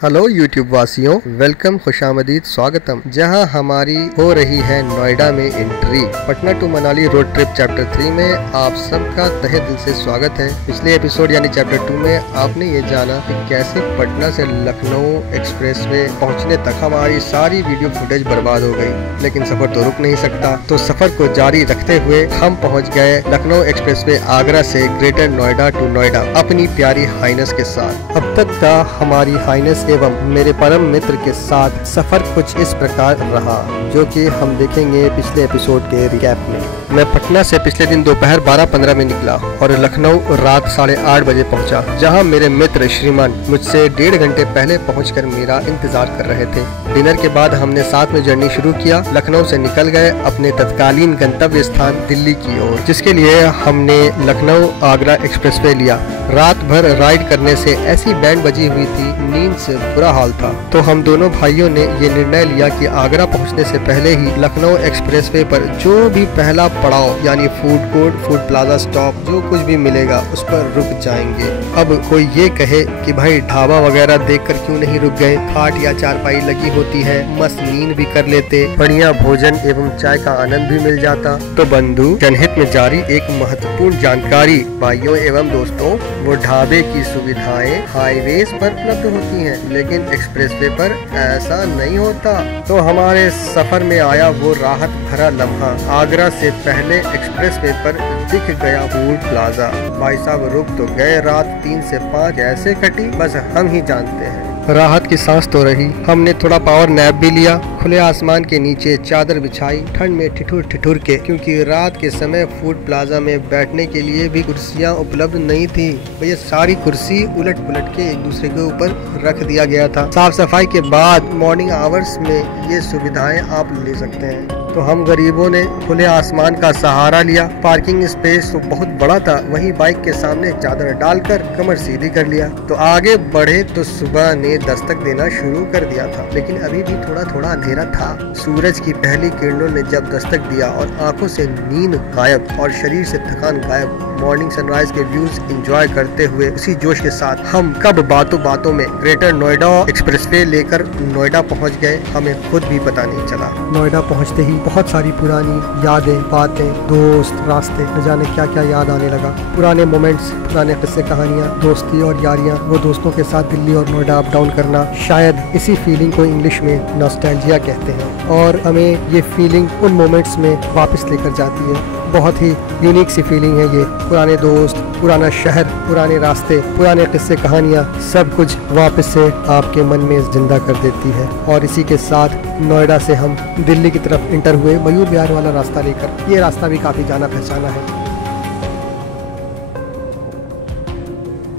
Hello YouTube वासियों, welcome, खुशामदीद, स्वागतम। जहां हमारी हो रही है नोएडा में entry. Patna to Manali road trip chapter 3 में आप सबका तहे दिल से स्वागत है। पिछले एपिसोड यानी चैप्टर 2 में आपने ये जाना कि कैसे पटना से लखनऊ एक्सप्रेसवे पहुंचने तक हमारी सारी वीडियो फुटेज बर्बाद हो गई, लेकिन सफर तो रुक नहीं सकता। तो सफर को जारी रखते हुए हम पहुँच गए लखनऊ एक्सप्रेसवे आगरा से ग्रेटर नोएडा टू नोएडा अपनी प्यारी हाइनेस के साथ। अब तक का हमारी हाइनेस एवं मेरे परम मित्र के साथ सफर कुछ इस प्रकार रहा, जो कि हम देखेंगे पिछले एपिसोड के रिकैप में। मैं पटना से पिछले दिन दोपहर 12:15 में निकला और लखनऊ रात 8:30 बजे पहुंचा, जहां मेरे मित्र श्रीमान मुझसे 1.5 घंटे पहले पहुंचकर मेरा इंतजार कर रहे थे। डिनर के बाद हमने साथ में जर्नी शुरू किया। लखनऊ से निकल गए अपने तत्कालीन गंतव्य स्थान दिल्ली की ओर, जिसके लिए हमने लखनऊ आगरा एक्सप्रेसवे लिया। रात भर राइड करने से ऐसी बैंड बजी हुई थी, नींद से बुरा हाल था। तो हम दोनों भाइयों ने ये निर्णय लिया कि आगरा पहुंचने से पहले ही लखनऊ एक्सप्रेसवे पर जो भी पहला पड़ाव यानी food court, food plaza stop, जो कुछ भी मिलेगा उस पर रुक जाएंगे। अब कोई ये कहे कि भाई ढाबा वगैरह देखकर क्यों नहीं रुक गए, खाट या चारपाई लगी होती है, मस्त नींद भी कर लेते, बढ़िया भोजन एवं चाय का आनंद भी मिल जाता। तो बंधु, जनहित में जारी एक महत्वपूर्ण जानकारी भाइयों एवं दोस्तों, वो ढाबे की सुविधाएं हाईवेज पर उपलब्ध होती हैं, लेकिन एक्सप्रेसवे पर ऐसा नहीं होता। तो हमारे सफर में आया वो राहत भरा लम्हा। आगरा से पहले एक्सप्रेसवे पर दिख गया फूड प्लाजा। भाई साहब रुक तो गए, रात 3 से 5 कैसे कटी बस हम ही जानते हैं। राहत की सांस तो रही। हमने थोड़ा पावर नैप भी लिया, खुले आसमान के नीचे चादर बिछाई, ठंड में ठिठुर ठिठुर के, क्योंकि रात के समय फूड प्लाजा में बैठने के लिए भी कुर्सियां उपलब्ध नहीं थी। ये सारी कुर्सी उलट पुलट के एक दूसरे के ऊपर रख दिया गया था। साफ सफाई के बाद मॉर्निंग आवर्स में ये सुविधाएं आप ले सकते हैं। तो हम गरीबों ने खुले आसमान का सहारा लिया। पार्किंग स्पेस तो बहुत बड़ा था, वहीं बाइक के सामने चादर डालकर कमर सीधी कर लिया। तो आगे बढ़े तो सुबह ने दस्तक देना शुरू कर दिया था, लेकिन अभी भी थोड़ा थोड़ा अंधेरा था। सूरज की पहली किरणों ने जब दस्तक दिया और आंखों से नींद गायब और शरीर से थकान गायब, मॉर्निंग सनराइज के व्यूज एंजॉय करते हुए उसी जोश के साथ हम कब बातों बातों में ग्रेटर नोएडा एक्सप्रेसवे लेकर नोएडा पहुंच गए, हमें खुद भी पता नहीं चला। नोएडा पहुंचते ही बहुत सारी पुरानी यादें, बातें, दोस्त, रास्ते, न जाने क्या क्या याद आने लगा। पुराने मोमेंट्स, पुराने किस्से, कहानियाँ, दोस्ती और यारियाँ, वो दोस्तों के साथ दिल्ली और नोएडा अप डाउन करना, शायद इसी फीलिंग को इंग्लिश में नॉस्टैल्जिया कहते हैं। और हमें ये फीलिंग उन मोमेंट्स में वापस लेकर जाती है। बहुत ही यूनिक सी फीलिंग है ये। पुराने दोस्त, पुराना शहर, पुराने रास्ते, पुराने किस्से, कहानियाँ, सब कुछ वापस से आपके मन में जिंदा कर देती है। और इसी के साथ नोएडा से हम दिल्ली की तरफ इंटर हुए मयूर विहार वाला रास्ता लेकर। ये रास्ता भी काफ़ी जाना पहचाना है।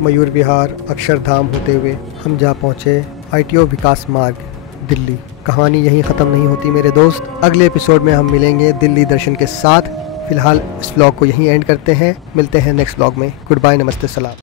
मयूर विहार, अक्षरधाम होते हुए हम जा पहुँचे ITO विकास मार्ग, दिल्ली। कहानी यहीं ख़त्म नहीं होती मेरे दोस्त। अगले एपिसोड में हम मिलेंगे दिल्ली दर्शन के साथ। फिलहाल इस व्लॉग को यहीं एंड करते हैं। मिलते हैं नेक्स्ट व्लॉग में। गुड बाय, नमस्ते, सलाम।